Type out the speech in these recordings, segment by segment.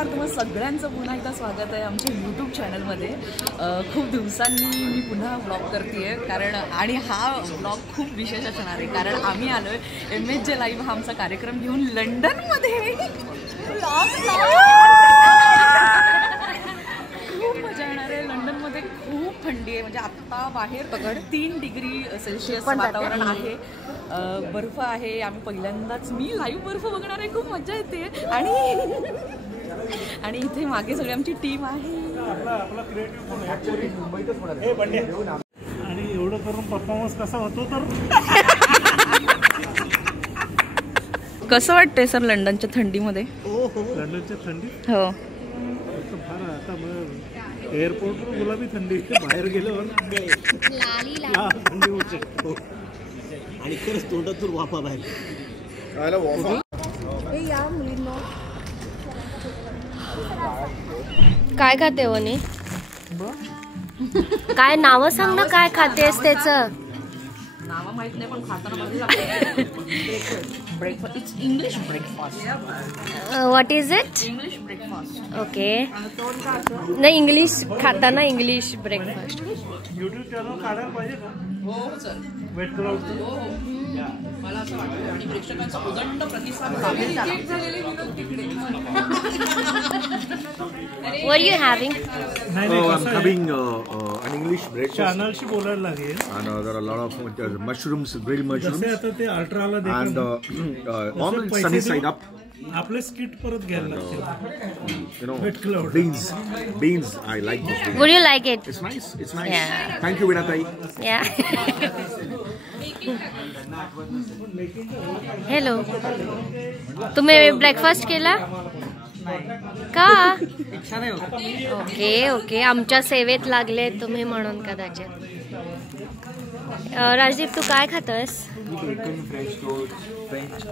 नमस्कार, तुम्हाला सगळ्यांचं पुन्हा एकदा स्वागत आहे आमच्या यूट्यूब चॅनलमध्ये। खूप दिवसांनी मी पुन्हा ब्लॉग करते कारण आणि हा ब्लॉग खूप विशेष असणार आहे कारण आम्ही आलोय MSJ लाईव्ह हा आमचा कार्यक्रम घेऊन लंडनमध्ये। खूप मजा येणार आहे। लंडनमध्ये खूप थंडी आहे, म्हणजे आता बाहेर 3 डिग्री सेल्सिअस वातावरण आहे, बर्फ आहे। आम्ही पहिल्यांदाच मी लाईव्ह बर्फ बघणार आहे, खूप मजा येते। आणि इथे मागे सगळी आमची टीम आहे। आणि एवढं करून परफॉर्मन्स कसा होतो तर कसं वाटतंय सर लंडनच्या थंडीमध्ये? लंडनच्या थंडी हो फार आता एअरपोर्टवर गुलाबी थंडी, बाहेर गेल्यावर थंडी होऊ शकतो आणि खरंच तोंडातून वाफा बाहेर। काय खाते वनी? काय नाव सांग ना, काय खातेस त्याचं? नाव माहित नाही पण खाताना मध्ये breakfast, it's English breakfast. What is it? English breakfast. Okay, नाही इंग्लिश खाताना इंग्लिश ब्रेकफास्ट। यूट्यूब चॅनल काढायला पाहिजे का? हो सर, वेट क्लाउड। मला असं वाटतं आणि प्रेक्षकांचा उदंड प्रतिसाद लाभेल तिकडे। What are you having? I'm having an English breakfast. चॅनलशी बोलायला लागेल। And there are a lot of mushrooms, grilled mushrooms. जसे आता ते अल्ट्राला And on the sunny side up, आपले स्किट परत घ्यायला लागते। you know, Wet cloud. beans. I like those beans. Would you like it? It's nice. It's nice. Yeah. Thank you, Vinatai. Yeah. Hello, तुम्ही breakfast केला का? Okay okay, आमच्या सेवेत लागले तुम्ही म्हणून कदाचित। राजदीप, तू काय खातोस? Bacon, French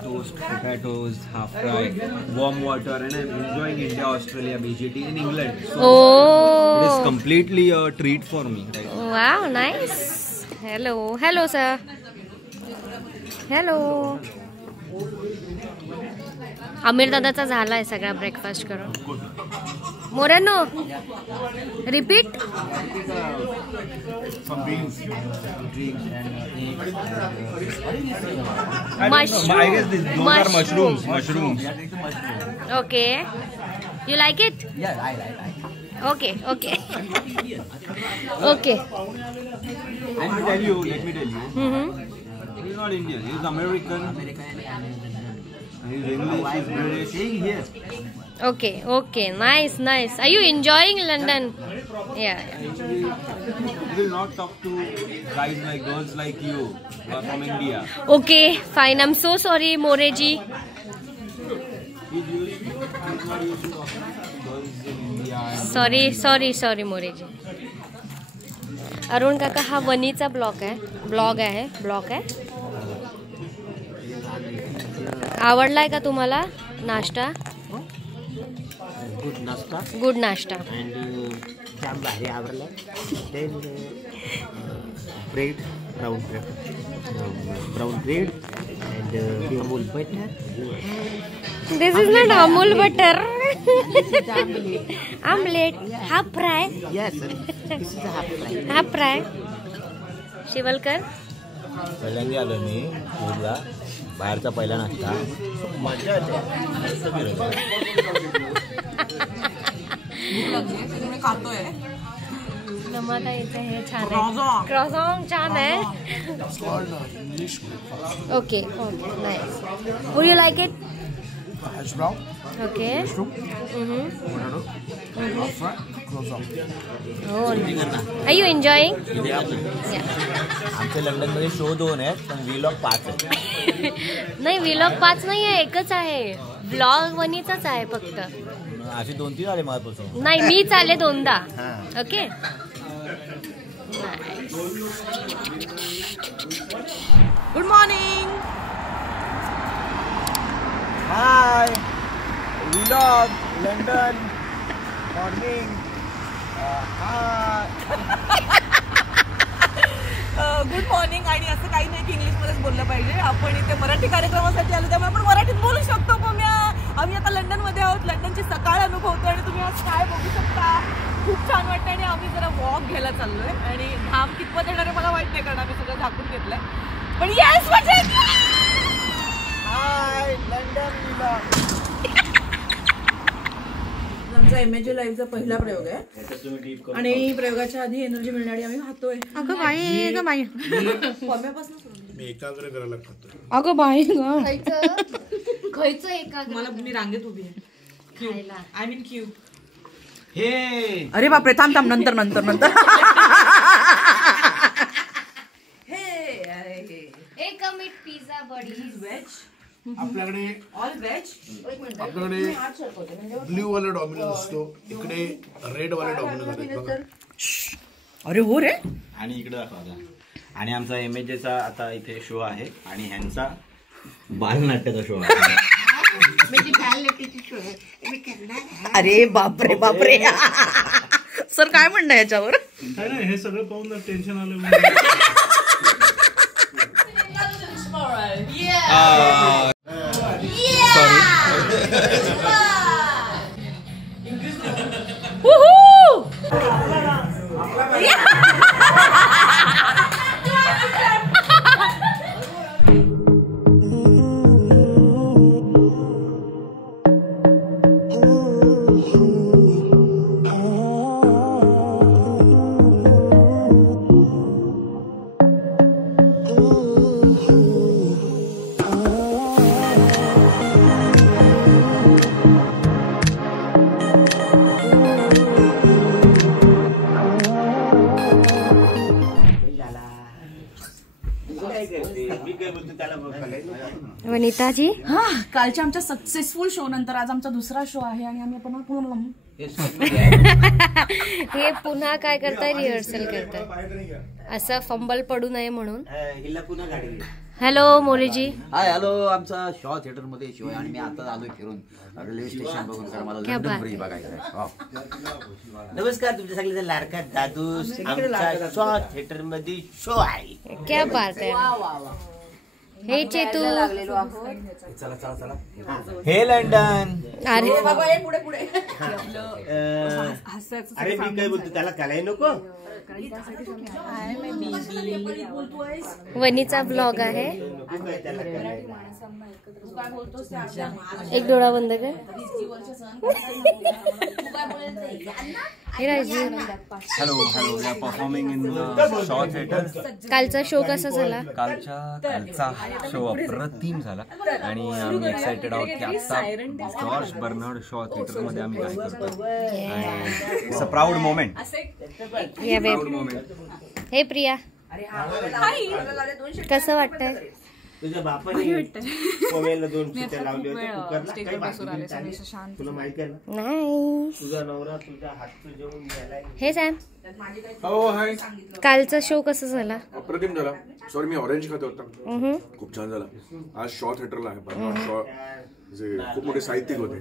toast, potatoes, half fry, warm water, and I'm enjoying India, Australia, BGT in England. So it is completely a treat for me. Right? Wow, nice. Hello sir. Hello. Aamir दादाचा झालाय सगळा ब्रेकफास्ट करून। Moreno, repeat. Some beans, drinks, and eggs. Mushroom. I guess those are mushrooms. Okay. You like it? Yeah, I like. Okay. Okay. Let me tell you. He's not Indian. He's American. His English is British. Okay. Nice. Are you enjoying London? Yeah. We will not talk to guys like girls like you who are from India. Okay, fine. I'm so sorry, Moreji. He's not used to talking to girls in India. Sorry, Moreji. Arun काका, हा वनीचा blog आहे। आवडलाय का तुम्हाला नाश्ता? Good नाश्ता। जाम भारी आवडला। Bread, brown bread and Amul butter. This is not Amul butter. Omelette, half fry. Yes, this is a half fry. Shivalkar, पहिल्यांदा आलो मी टूरला, बाहेरचा पहिला नाश्ता, मजा खातोय नमाता इथे हे छान आहे, क्रॉसॉन छान आहे। Okay, nice. Would you like it? Hash brown. Okay. Mushroom. Potato. Fry. Croissant. Oh, are you enjoying? आमच्या लंडनमध्ये शो 2 आहेत पण व्लॉग 5 आहे। नाही, व्लॉग 5 नाही आहे, एकच आहे। ब्लॉग वनीचाच आहे फक्त। असे 2-3 आले माझ्यापासून। नाही, मी चाले 2दा। Okay. Good morning. Hi, vlog London morning. Good morning. आणि असं काही नाही की इंग्लिशमध्येच बोललं पाहिजे, आपण इथे मराठी कार्यक्रमासाठी आलो त्यामुळे आपण मराठीत बोलू शकतो। आम्ही आता लंडनमध्ये आहोत. लंडनची सकाळ अनुभवतो आणि तुम्ही आज काय बघू शकता. खूप छान वाटतं आणि आम्ही जरा वॉक घ्यायला चाललोय आणि घाम कितपत येणार आहे मला माहित नाही कारण आम्ही सगळं झाकून घेतलंय. पण येस आमचा MHJ लाईव्हचा पहिला प्रयोग आहे आणि प्रयोगाच्या आधी एनर्जी मिळणारी आम्ही खातोय. अगं बाई ग बाई मी एकाग्र करायला खातोय. अगं बाई ग खायचं एकाग्र. मला मी रांगेत उभी आहे. I mean Q. हे अरे बापरे थांब थांब नंतर नंतर नंतर. एक मीठ पिझ्झा बडी व्हेज आपल्याकडे ऑल व्हेज. ब्ल्यू वाला डॉमिनोज असतो, इकडे रेड वाला डॉमिनोज आहेत बघा. अरे हो रे. आणि इकडे दाखवा आता. आणि आमचा MHJचा आता इथे शो आहे आणि ह्यांचा बालनाट्याचा शो आहे. अरे बापरे बापरे. सर काय म्हणणं याच्यावर. नाही हे सगळं पाहून टेन्शन आलं. वनिताजी. हा कालच्या आमच्या सक्सेसफुल शो नंतर आज आमचा दुसरा शो आहे आणि आम्ही पुन्हा हे पुन्हा काय करताय रिहर्सल करताय असं फंबल पडू नये म्हणून. हॅलो मोरेजी. Hi hello. आमचा शॉ थिएटर मध्ये शो आहे आणि मी आता आलोय फिरून रेल्वे स्टेशन बघून कारण मला लंडन ब्रिज बघायचं आहे. नमस्कार तुमच्या सगळ्यांचा लाडका दादू. आमचा शॉ थिएटर मध्ये शो आहे. क्या बात आहे. हे चेतू. चला चला चला. हे लंडन. अरे पुढे पुढे. अरे मी काय बोलतो त्याला कळाय नको. वनीचा ब्लॉग आहे. एक डोळा बंद कर. Hey Rajeev. Hello hello. We are performing in the Shaw theatre. कालचा शो कसा झाला. कालचा शो अप्रतिम झाला आणि आम्ही एक्साइटेड आहोत की आता जॉर्ज बर्नार्ड शॉ थिएटर मध्ये आम्ही काय करतो आणि it's a proud moment. Proud moment. हे प्रिया कसं वाटतंय. तुझ्या बापाने कोमेलला 2 चिठ्ठ्या लावल्या होत्या. तुला माहिती आहे ना. नाही. तुझा नवरा तुझ्या हातचं जेवण घ्यायला. हे सॅम. हो हाय. कालचा शो कसा झाला. अप्रतिम झाला. सॉरी मी ऑरेंज खात होता. खूप छान झाला. आज शॉ थिएटरला आहे पण शॉ जे खूप मोठे साहित्यिक होते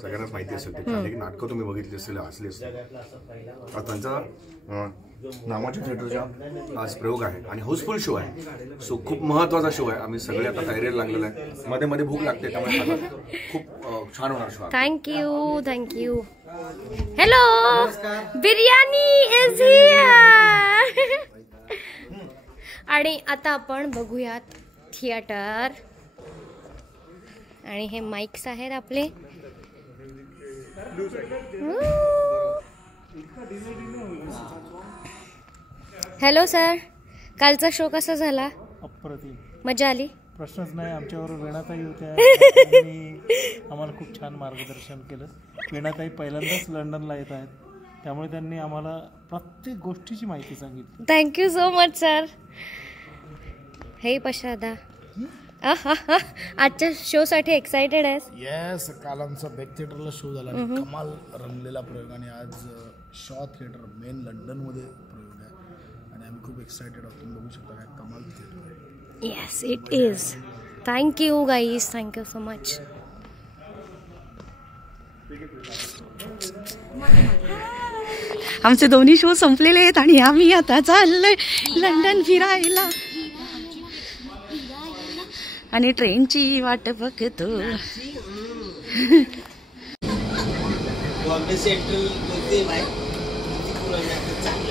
सगळ्यांनाच माहिती असेल ते अनेक नाटकं तुम्ही बघितली असेल हसली असेल. त्यांचा नामाच्या थिएटरचा आज प्रयोग आहे आणि हाऊसफुल शो आहे. सो खूप महत्वाचा शो आहे. आम्ही सगळे आता तयारीला लागलेलो आहे. मध्ये मध्ये भूक लागते त्यामुळे खूप छान होणार show. Thank you thank you. Hello. Biryani is here. आणि आता आपण बघूयात थिएटर. आणि हे माइक्स आहेत आपले. Hello sir. कालचा शो कसा झाला. अप्रतिम. मजा आली. प्रश्नच नाही. आमच्याबरोबर वेणाताई होत्या. आम्हाला खूप छान मार्गदर्शन केलं. वेणाताई पहिल्यांदाच लंडनला येत आहेत त्यामुळे त्यांनी आम्हाला प्रत्येक गोष्टीची माहिती सांगितली. Thank you so much sir. हे पशादा आजच्या शो साठी एक्साइटेड आहेस. येस. काल आमचा बेक थिएटरला शो झाला आणि कमाल रंगलेला प्रयोग आणि आज शॉ थिएटर मेन लंडनमध्ये प्रयोग आहे आणि आम्ही खूप एक्साइटेड आहोत. तुम्ही बघू शकता काय कमाल थिएटर आहे. Yes it is. Thank you guys. Thank you so much. आमचे दोन्ही शो संपलेले आहेत आणि आम्ही आता चाललोय लंडन फिरायला आणि ट्रेनची वाट बघतो.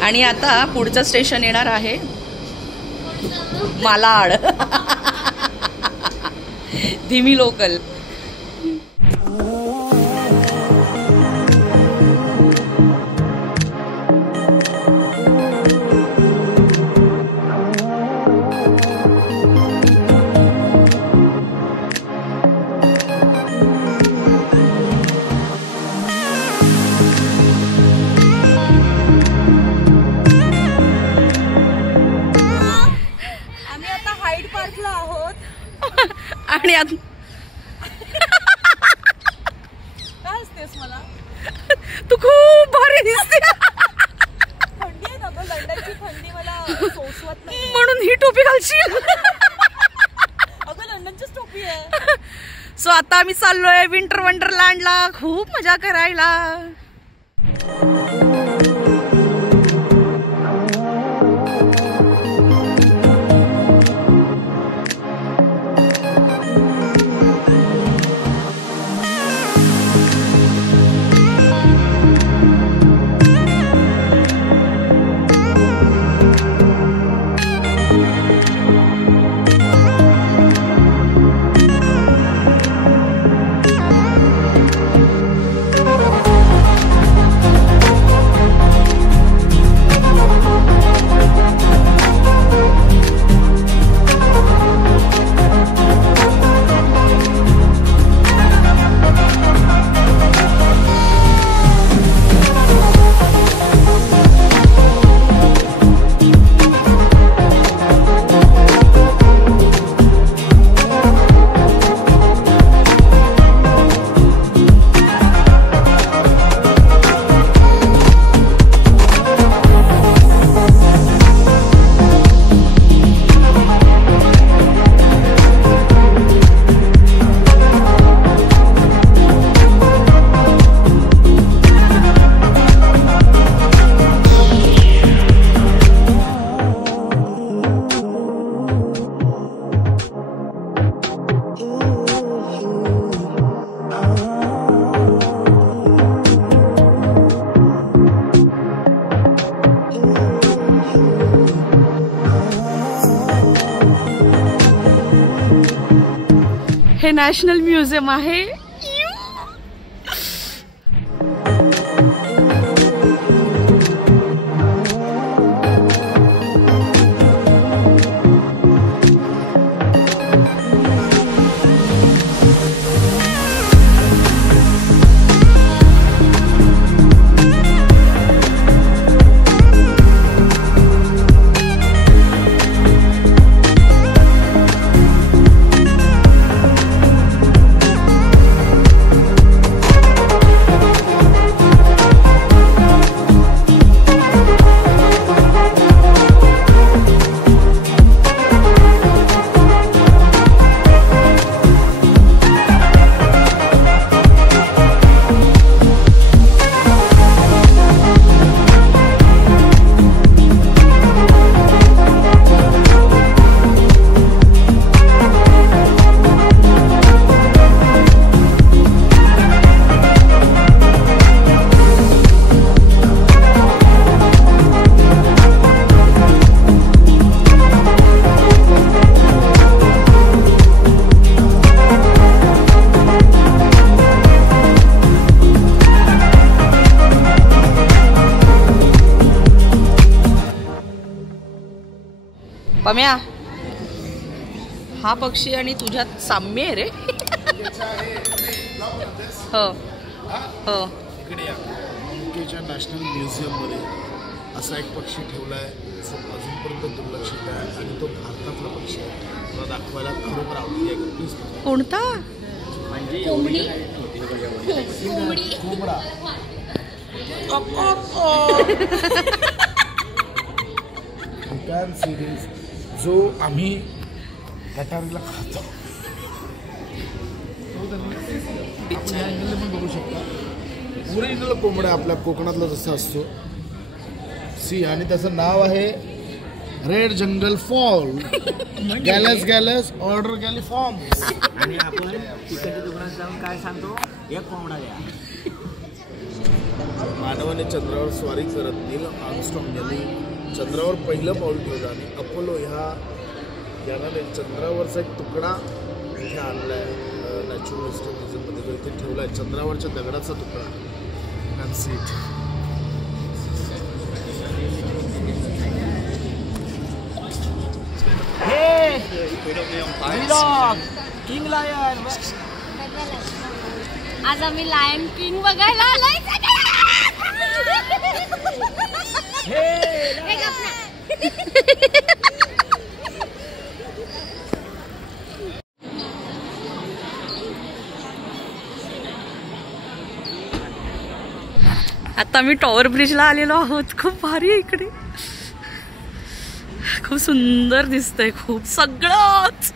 आणि आता पुढचं स्टेशन येणार आहे मालाड. धीमी लोकल. आणि काय असतेस मला तू खूप भारी दिसते. थंडी आहे ना गं, लंडनची थंडी मला सोसवत नाही म्हणून ही टोपी घालशील. अगं लंडनचीच टोपी आहे. सो आता आम्ही चाललोय विंटर वंडरलँडला खूप मजा करायला. हे नॅशनल म्युझियम आहे. पम्या, हा पक्षी आणि तुझ्यात साम्य आहे रे. हो हो. इकडे या. युकेच्या नॅशनल म्युझियममध्ये असा एक पक्षी ठेवला आहे जो अजूनपर्यंत दुर्लक्षित आहे आणि तो भारतातला पक्षी आहे. तुला दाखवायला खरोखर आवडली आहे. प्लीज. कोणता? कोंबडी. कोंबडा. सिरीज जो आम्ही गटारीला खातो पण बघू शकता. ओरिजिनल कोंबडा आपल्या कोकणातला जसा असतो सी, आणि त्याचं नाव आहे रेड जंगल फॉल. Gallus Gallus order गॅलिफॉर्म. आणि आपण तिकडच्या दुकानात जाऊन काय सांगतो, एक कोंबडा द्या. मानवाने चंद्रावर स्वारी करत नील आर्मस्ट्रॉंग यांनी चंद्रावर पहिलं पाऊल ठेवलं आणि अपोलो याने चंद्रावरचा एक तुकडा इथे आणला आहे नॅचरल हिस्ट्री म्युझियममध्ये जो इथे ठेवला आहे चंद्रावरच्या दगडाचा तुकडा. That's it. King lion. आज आम्ही लायन किंग बघायला आलोय. आता मी टॉवर ब्रिजला आलेलो आहोत. खूप भारी आहे इकडे. खूप सुंदर दिसतंय. खूप सगळंच.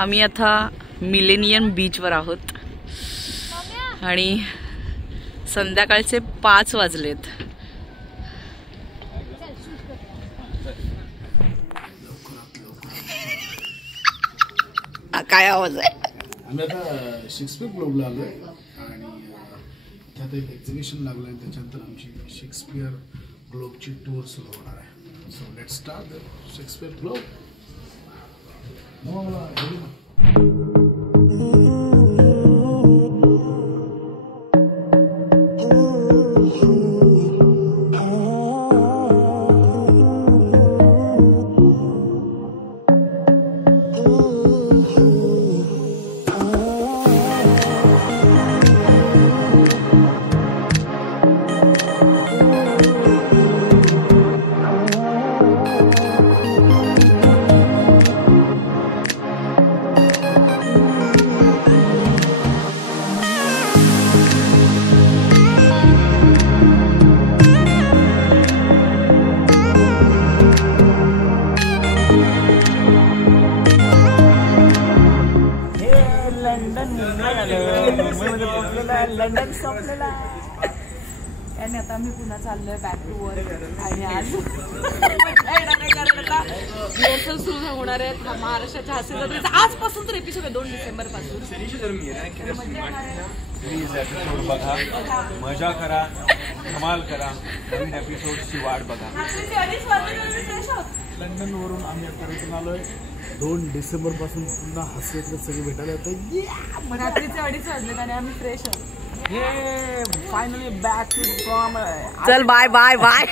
आम्ही आता मिलेनियम बीचवर आहोत आणि संध्याकाळचे 5 वाजलेत. काय आवाज आहे? आम्ही आता शेक्सपियर ग्लोबला आलोय आणि त्यात एक एक्झिबिशन लागलं आहे. त्याच्यानंतर आमची शेक्सपियर ग्लोबची टूर सुरू होणार आहे. So let's start the Shakespeare globe. London संपलेला आणि आता आम्ही पुन्हा चाललोय बॅक टू वर्क. आणि आज रिहर्सल सुरू होणार आहेत महाराष्ट्राच्या हास्य जत्रेचा. आजपासून तर एपिसोड आहे 2 डिसेंबर पासून. प्लीज एपिसोड बघा, मजा करा, धमाल करा, नवीन एपिसोडची वाट बघा. लंडनवरून आम्ही आता आलोय. 2 डिसेंबर पासून पुन्हा हास्यातले सगळे भेटायला येतात. रात्रीचे 2:30 वाजलेत आणि आम्ही फ्रेश आहोत. Finally back to from. चल बाय बाय बाय.